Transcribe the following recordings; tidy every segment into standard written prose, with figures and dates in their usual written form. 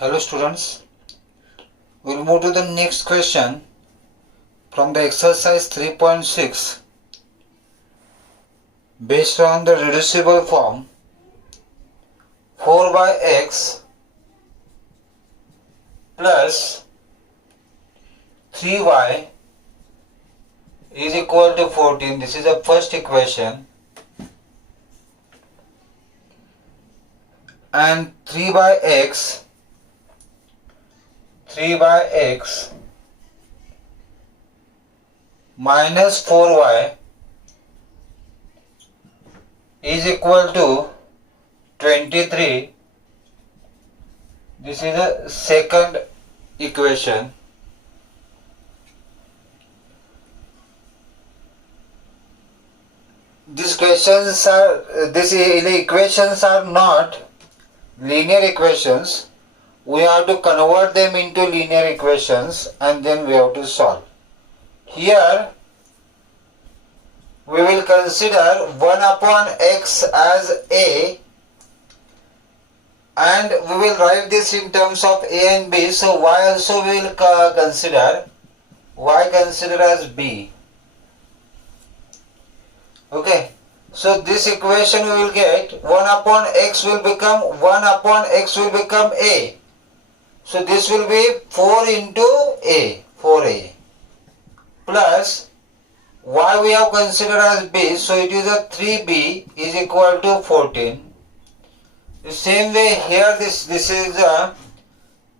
Hello students, we'll move to the next question from the exercise 3.6 based on the reducible form 4 by x plus 3y is equal to 14. This is the first equation, and 3 by x minus 4y is equal to 23. This is the second equation. These equations are not linear equations. We have to convert them into linear equations and then we have to solve. Here we will consider 1 upon x as a, and we will write this in terms of a and b. So y also we will consider as b. Okay, so this equation we will get 1 upon x will become a. So this will be 4 into a, 4a, plus y we have considered as b, so it is a 3b is equal to 14. The same way here this is the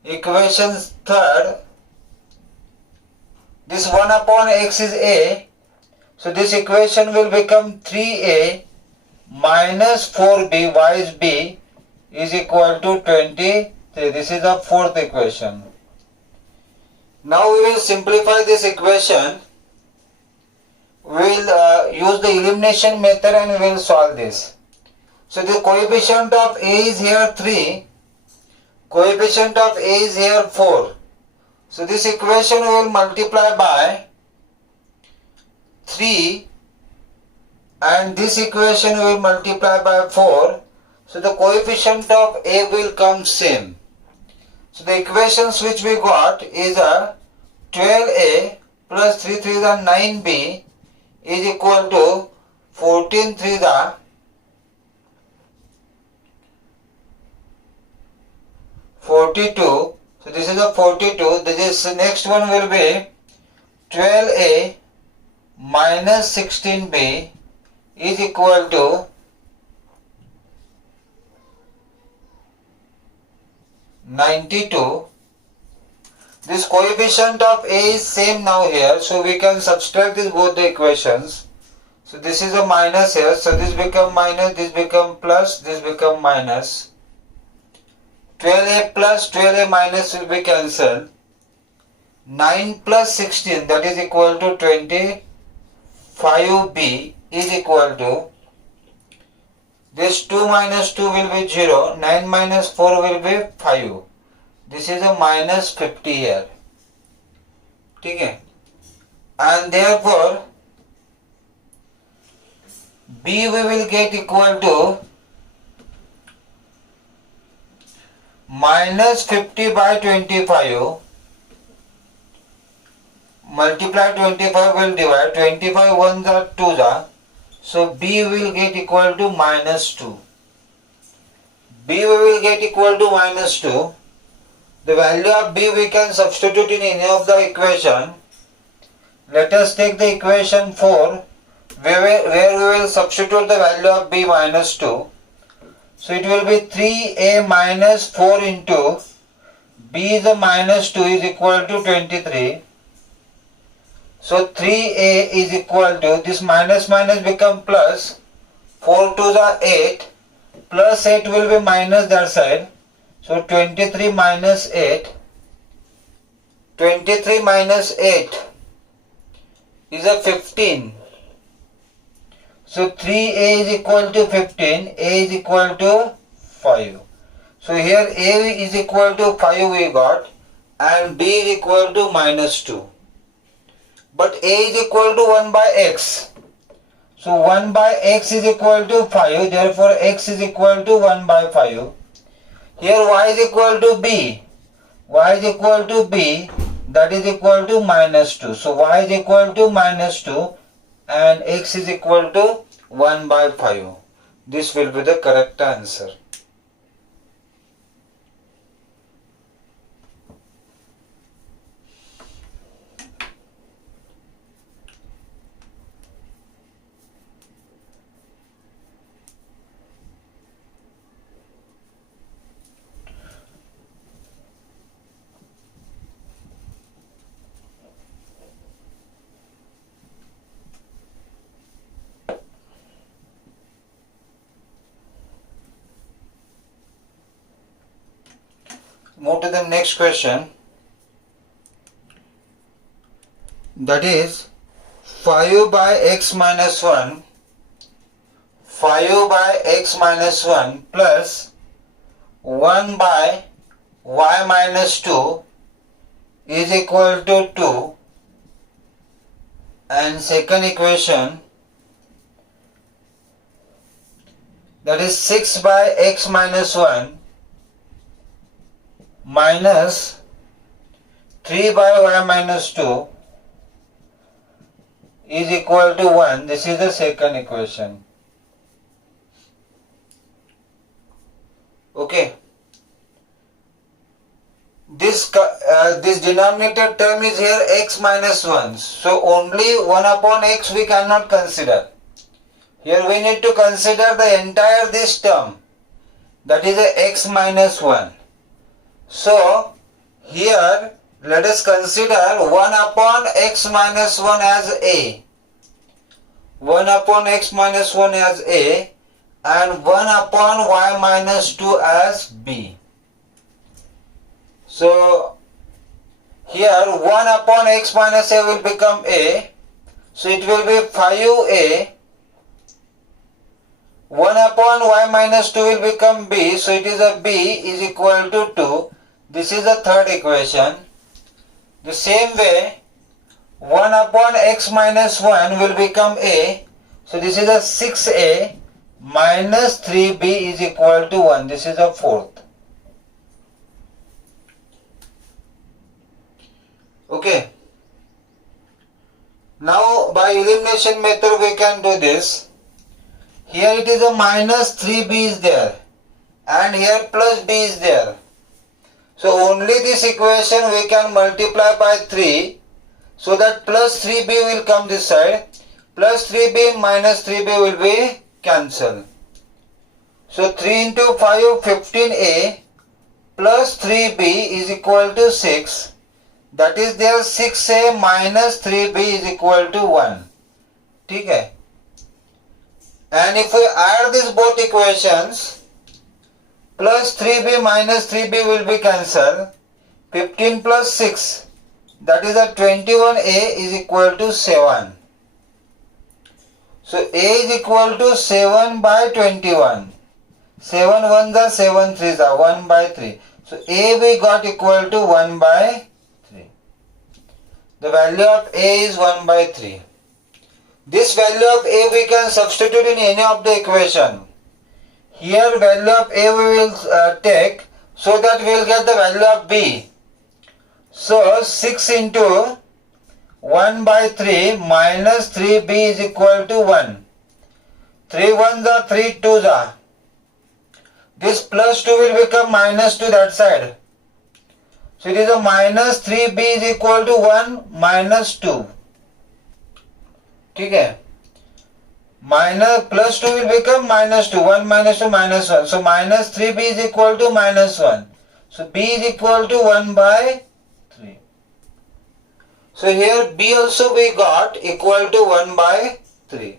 equation third. This 1 upon x is a, so this equation will become 3a minus 4b, y is b, is equal to 23. This is the fourth equation. Now we will simplify this equation. We will use the elimination method and we will solve this. So the coefficient of a is here 3, coefficient of a is here 4. So this equation we will multiply by 3 and this equation we will multiply by 4. So the coefficient of a will come same. So the equations which we got is a 12a plus 3 3 is a 9b is equal to 14 3 the 42. So this is a 42. This next one will be 12a minus 16b is equal to 92. This coefficient of a is same now here, so we can subtract this both the equations. So this is a minus here, so this become minus, this become plus, this become minus. 12a plus 12a minus will be cancelled. 9 plus 16, that is equal to 25b is equal to, this 2 minus 2 will be 0, 9 minus 4 will be 5. This is a minus 50 here. Okay? And therefore, b we will get equal to minus 50 by 25. Multiply 25 will divide. 25 ones are 2 the. So b will get equal to minus 2. B we will get equal to minus 2. The value of b we can substitute in any of the equation. Let us take the equation 4 where we will substitute the value of b minus 2. So it will be 3a minus 4 into b is a minus 2 is equal to 23. So 3a is equal to, this minus minus become plus, 4 2s are 8, plus 8 will be minus that side. So 23 minus 8, 23 minus 8 is a 15. So 3a is equal to 15, a is equal to 5. So here a is equal to 5 we got and b is equal to minus 2. But a is equal to 1 by x. So 1 by x is equal to 5, therefore x is equal to 1 by 5. Here y is equal to b. y is equal to b, that is equal to minus 2. So y is equal to minus 2 and x is equal to 1 by 5. This will be the correct answer. Move to the next question, that is 5 by x minus 1, 5 by x minus 1 plus 1 by y minus 2 is equal to 2, and second equation, that is 6 by x minus 1 minus 3 by y minus 2 is equal to 1. This is the second equation. Okay. This denominator term is here x minus 1. So only 1 upon x we cannot consider. Here we need to consider the entire this term, that is a x minus 1. So here let us consider 1 upon x minus 1 as a, 1 upon x minus 1 as a, and 1 upon y minus 2 as b. So here 1 upon x minus a will become a, so it will be 5a. 1 upon y minus 2 will become b, so it is a b is equal to 2. This is the third equation. The same way 1 upon x minus 1 will become a, so this is a 6a minus 3b is equal to 1. This is the fourth. Okay. Now by elimination method we can do this. Here it is a minus 3b is there and here plus b is there. So only this equation we can multiply by 3, so that plus 3b will come this side, plus 3b minus 3b will be cancelled. So 3 into 5, 15a plus 3b is equal to 6. That is there 6a minus 3b is equal to 1. Okay. And if we add these both equations, plus 3b minus 3b will be cancelled. 15 plus 6, that is a 21a is equal to 7. So a is equal to 7 by 21. 7 1s are 7 3s are 1 by 3. So a we got equal to 1 by 3. The value of a is 1 by 3. This value of a we can substitute in any of the equation. Here value of a we will take, so that we will get the value of b. So 6 into 1 by 3 minus 3b is equal to 1. 3 1s are 3 2s are. This plus 2 will become minus 2 that side. So it is a minus 3b is equal to 1 minus 2. Okay. Minus plus 2 will become minus 2. 1 minus 2 minus 1. So minus 3b is equal to minus 1. So b is equal to 1 by 3. So here b also we got equal to 1 by 3.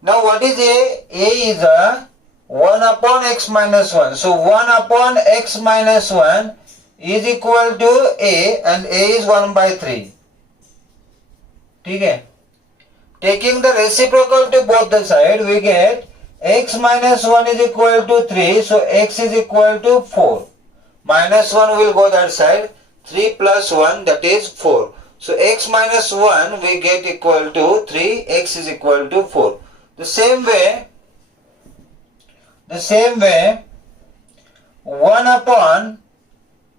Now what is a? A is a 1 upon x minus 1. So 1 upon x minus 1 is equal to a, and a is 1 by 3. Okay. Taking the reciprocal to both the side, we get x minus 1 is equal to 3, so x is equal to 4. Minus 1 will go that side, 3 plus 1, that is 4. So x minus 1 we get equal to 3, x is equal to 4. The same way 1 upon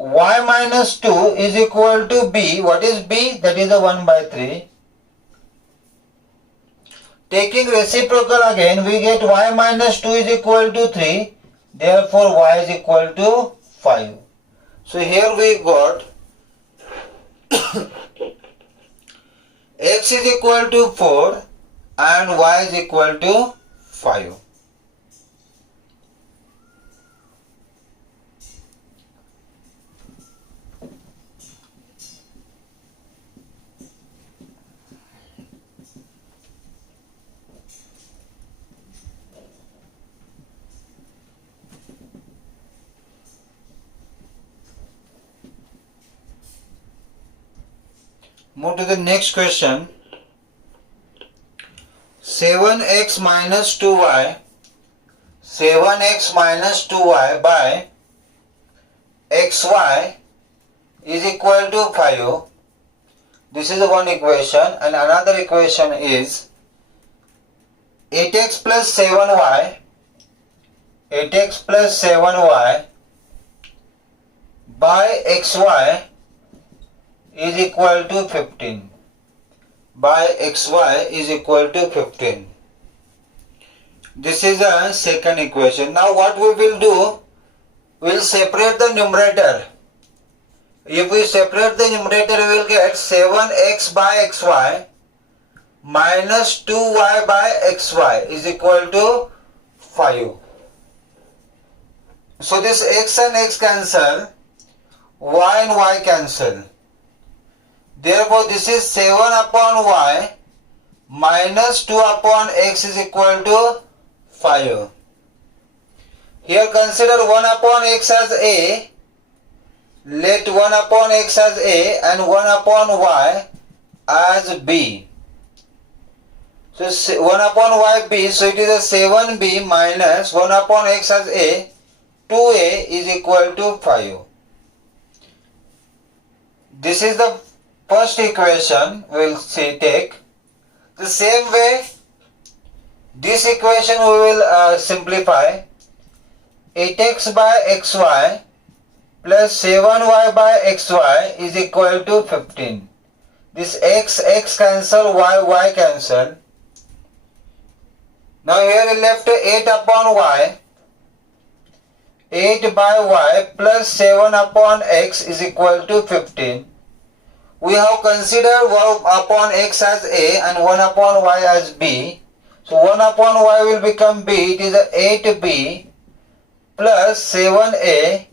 y minus 2 is equal to b. What is b? That is a 1 by 3. Taking reciprocal again, we get y minus 2 is equal to 3. Therefore, y is equal to 5. So here we got x is equal to 4 and y is equal to 5. Move to the next question. 7x minus 2y 7x minus 2y by xy is equal to 5. This is one equation, and another equation is 8x plus 7y 8x plus 7y by xy is equal to 15. By xy is equal to 15. This is a second equation. Now what we will do, we will separate the numerator. If we separate the numerator, we will get 7x by xy minus 2y by xy is equal to 5. So this x and x cancel, y and y cancel. Therefore, this is 7 upon y minus 2 upon x is equal to 5. Here consider 1 upon x as a. Let 1 upon x as a and 1 upon y as b. So 1 upon y b, so it is a 7b minus 1 upon x as a, 2a is equal to 5. This is the first equation we will take. The same way, this equation we will simplify. 8x by xy plus 7y by xy is equal to 15. This x cancel, y cancel. Now here left 8 upon y. 8 by y plus 7 upon x is equal to 15. We have considered 1 upon x as a and 1 upon y as b. So 1 upon y will become b. It is 8b plus 7a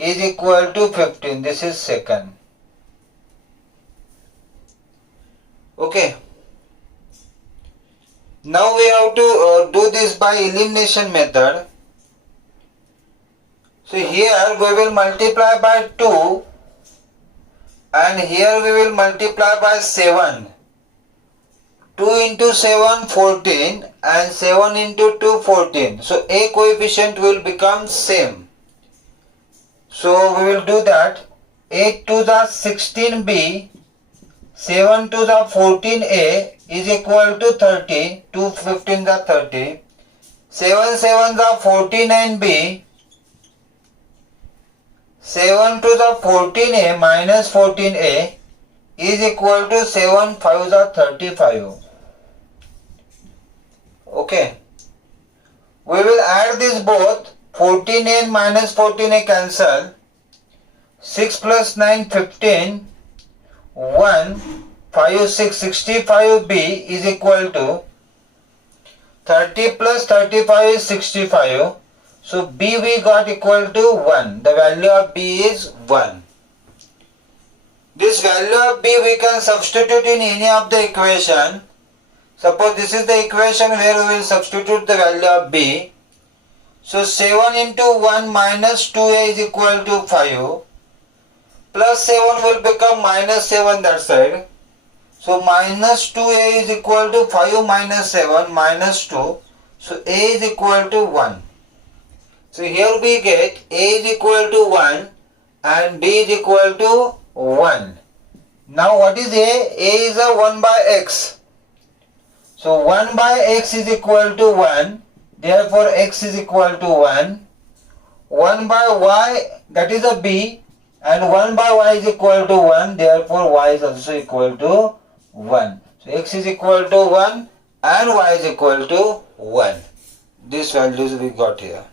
is equal to 15. This is second. Okay. Now we have to do this by elimination method. So here we will multiply by 2. And here we will multiply by 7. 2 into 7, 14 and 7 into 2, 14. So a coefficient will become same. So we will do that. 8 to the 16b, 7 to the 14a is equal to 30. 2 15 the 30. 7 7 the 49b. 7 to the 14a minus 14a is equal to 7 5 the 35. Okay. We will add this both. 14a minus 14a cancel. 6 plus 9 15. 1 5 6 65b is equal to 30 plus 35 is 65. So b we got equal to 1. The value of b is 1. This value of b we can substitute in any of the equation. Suppose this is the equation where we will substitute the value of b. So 7 into 1 minus 2a is equal to 5. Plus 7 will become minus 7 that side. So minus 2a is equal to 5 minus 7 minus 2. So a is equal to 1. So here we get a is equal to 1 and b is equal to 1. Now what is a? A is a 1 by x. So 1 by x is equal to 1. Therefore x is equal to 1. 1 by y, that is a b, and 1 by y is equal to 1, therefore y is also equal to 1. So x is equal to 1 and y is equal to 1. These values we got here.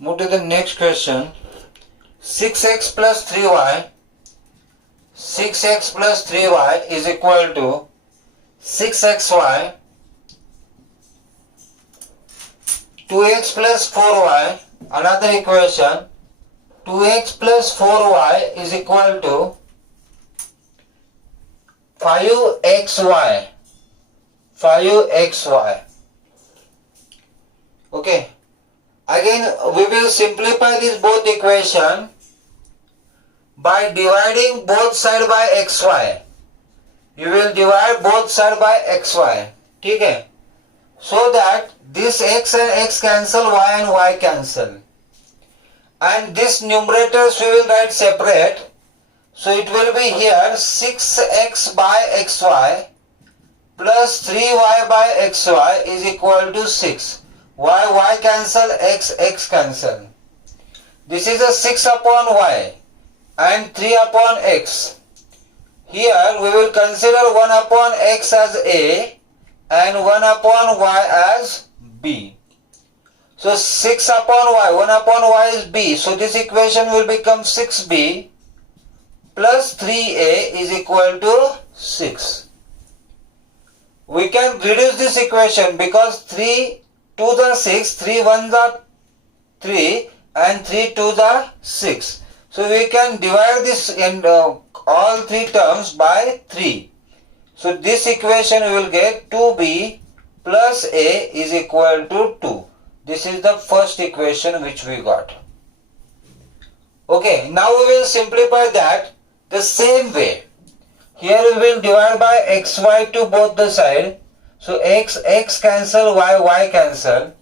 Move to the next question. 6x plus 3y 6x plus 3y is equal to 6xy 2x plus 4y. Another equation, 2x plus 4y is equal to 5xy 5xy. Okay. Again, we will simplify this both equation by dividing both side by xy. You will divide both side by xy. Okay? So that this x and x cancel, y and y cancel. And this numerators we will write separate. So it will be here 6x by xy plus 3y by xy is equal to 6. Y cancel, x cancel. This is a 6 upon y and 3 upon x. Here we will consider 1 upon x as a and 1 upon y as b. So 6 upon y, 1 upon y is b. So this equation will become 6b plus 3a is equal to 6. We can reduce this equation because 3 2s are 6, 3 1s are 3 and 3 2s are 6. So we can divide this in all three terms by 3. So this equation we will get 2b plus a is equal to 2. This is the first equation which we got. Okay, now we will simplify that the same way. Here we will divide by xy to both the side. So x cancel, y cancel.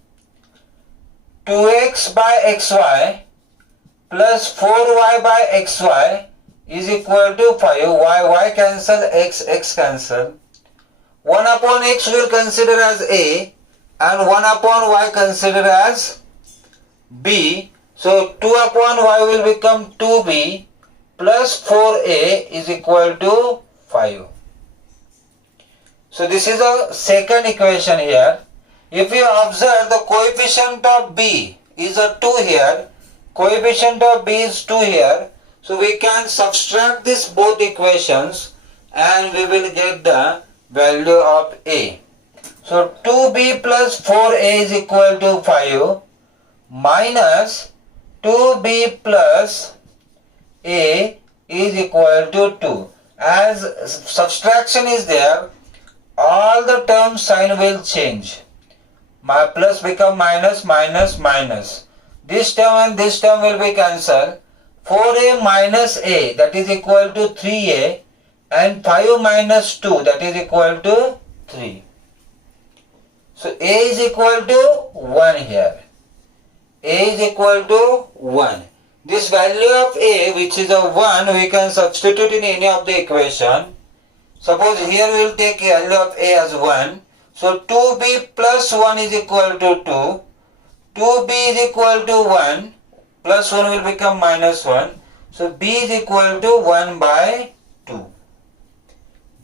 2x by xy plus 4y by xy is equal to 5. Y cancel, x cancel. 1 upon x will consider as a and 1 upon y consider as b. So 2 upon y will become 2b plus 4a is equal to 5. So this is the second equation here. If you observe, the coefficient of b is a 2 here. Coefficient of b is 2 here. So we can subtract this both equations and we will get the value of a. So 2b plus 4a is equal to 5 minus 2b plus a is equal to 2. As subtraction is there, all the term sign will change. My plus become minus, minus, minus. This term and this term will be cancelled. 4a minus a, that is equal to 3a, and 5 minus 2, that is equal to 3. So a is equal to 1 here. A is equal to 1. This value of a, which is a 1, we can substitute in any of the equation. Suppose here we will take value of a as 1. So 2b plus 1 is equal to 2. 2b is equal to 1. Plus 1 will become minus 1. So b is equal to 1 by 2.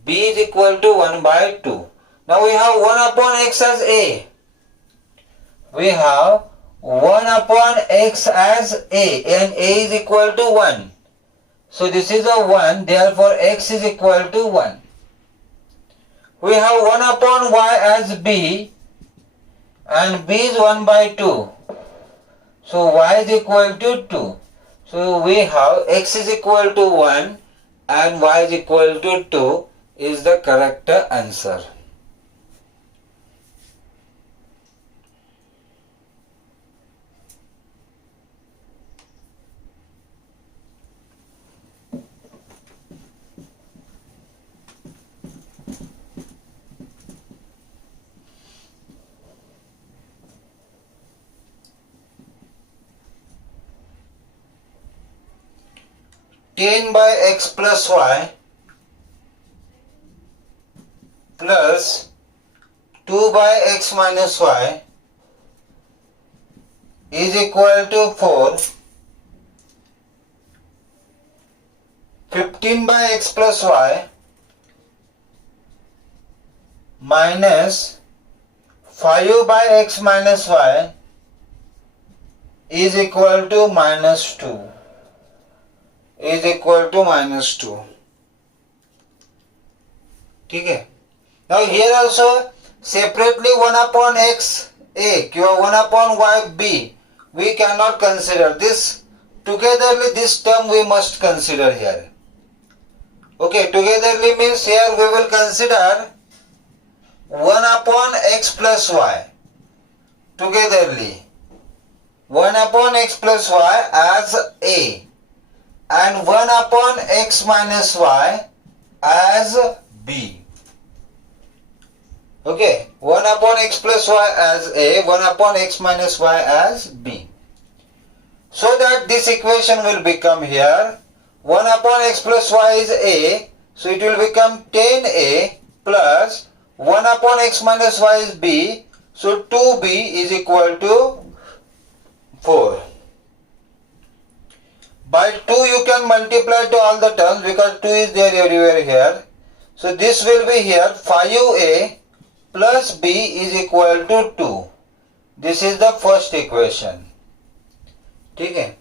B is equal to 1 by 2. Now we have 1 upon x as a. We have 1 upon x as a and a is equal to 1. So this is a 1, therefore x is equal to 1. We have 1 upon y as b and b is 1 by 2. So y is equal to 2. So we have x is equal to 1 and y is equal to 2 is the correct answer. 10 by x plus y plus 2 by x minus y is equal to 4. 15 by x plus y minus 5 by x minus y is equal to minus 2. Is equal to minus 2. Okay. Now here also separately 1 upon x a or 1 upon y b we cannot consider. This togetherly this term we must consider here. Okay, togetherly means here we will consider 1 upon x plus y togetherly. 1 upon x plus y as a and 1 upon x minus y as b. Okay, 1 upon x plus y as a, 1 upon x minus y as b. So that this equation will become here 1 upon x plus y is a, so it will become 10a plus 1 upon x minus y is b, so 2b is equal to 4. By 2 you can multiply to all the terms because 2 is there everywhere here. So this will be here 5a plus b is equal to 2. This is the first equation. Okay.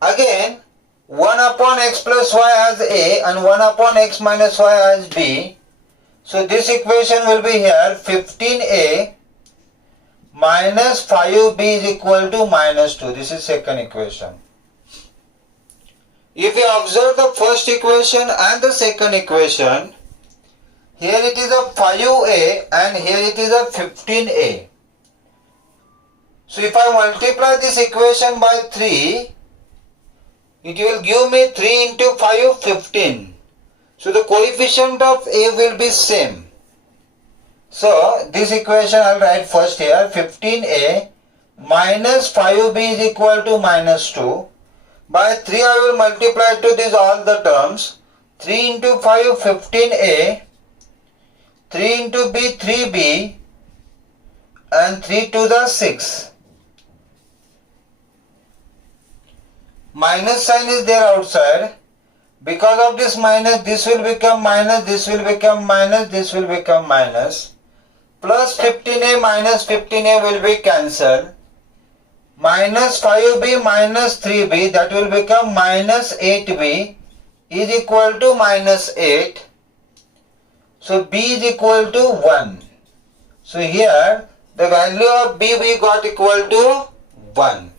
Again 1 upon x plus y as a and 1 upon x minus y as b. So this equation will be here 15a minus 5b is equal to minus 2. This is second equation. If you observe the first equation and the second equation, here it is a 5a and here it is a 15a. So if I multiply this equation by 3, it will give me 3 into 5, 15. So the coefficient of a will be same. So this equation I will write first here 15a minus 5b is equal to minus 2. By 3 I will multiply to this all the terms. 3 into 5 15a, 3 into b 3b and 3 to the 6. Minus sign is there outside. Because of this minus, this will become minus, this will become minus, this will become minus. Plus 15a minus 15a will be cancelled. Minus 5b minus 3b, that will become minus 8b is equal to minus 8. So b is equal to 1. So here the value of b we got equal to 1.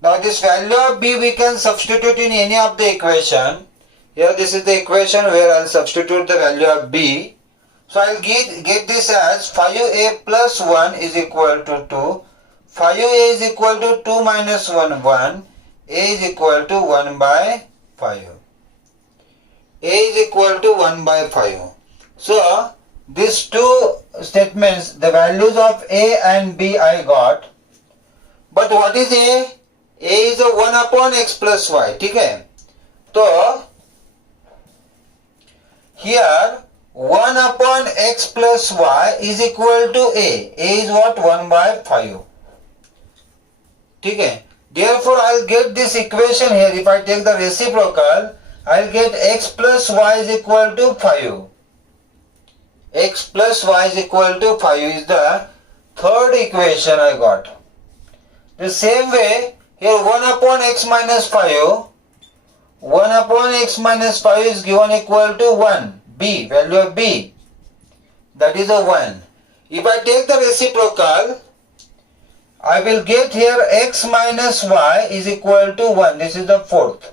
Now this value of b we can substitute in any of the equation. Here this is the equation where I will substitute the value of b. So I will get this as 5a plus 1 is equal to 2. 5a is equal to 2 minus 1, 1. A is equal to 1 by 5. A is equal to 1 by 5. So these two statements, the values of a and b I got. But what is a? A is a 1 upon x plus y. Okay? So here 1 upon x plus y is equal to a. A is what? 1 by 5. Okay? Therefore I will get this equation here. If I take the reciprocal, I will get x plus y is equal to 5. X plus y is equal to 5 is the third equation I got. The same way, here 1 upon x minus 5, 1 upon x minus 5 is given equal to 1. B, value of b, that is a 1. If I take the reciprocal, I will get here x minus y is equal to 1. This is the fourth.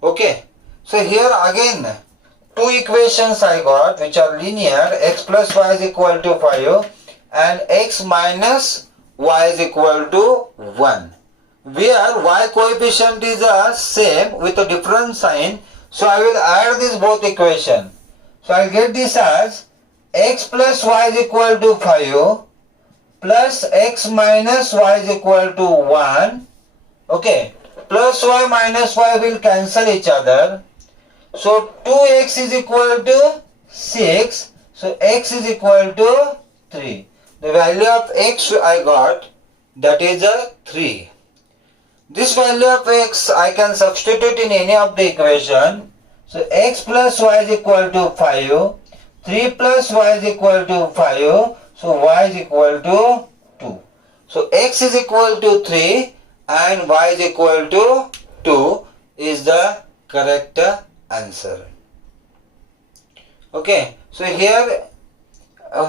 Okay. So here again, two equations I got which are linear. X plus y is equal to 5 and x minus y is equal to 1. Where y coefficient is the same with a different sign. So I will add this both equation. So I will get this as x plus y is equal to 5 plus x minus y is equal to 1. Okay. plus y minus y will cancel each other. So 2x is equal to 6. So x is equal to 3. The value of x I got, that is a 3. This value of x I can substitute in any of the equation. So x plus y is equal to 5. 3 plus y is equal to 5. So y is equal to 2. So x is equal to 3 and y is equal to 2 is the correct answer. Okay, so here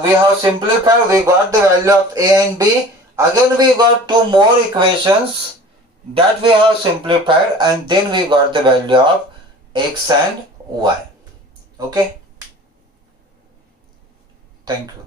we have simplified. We got the value of a and b. Again we got two more equations that we have simplified, and then we got the value of x and y. Okay, thank you.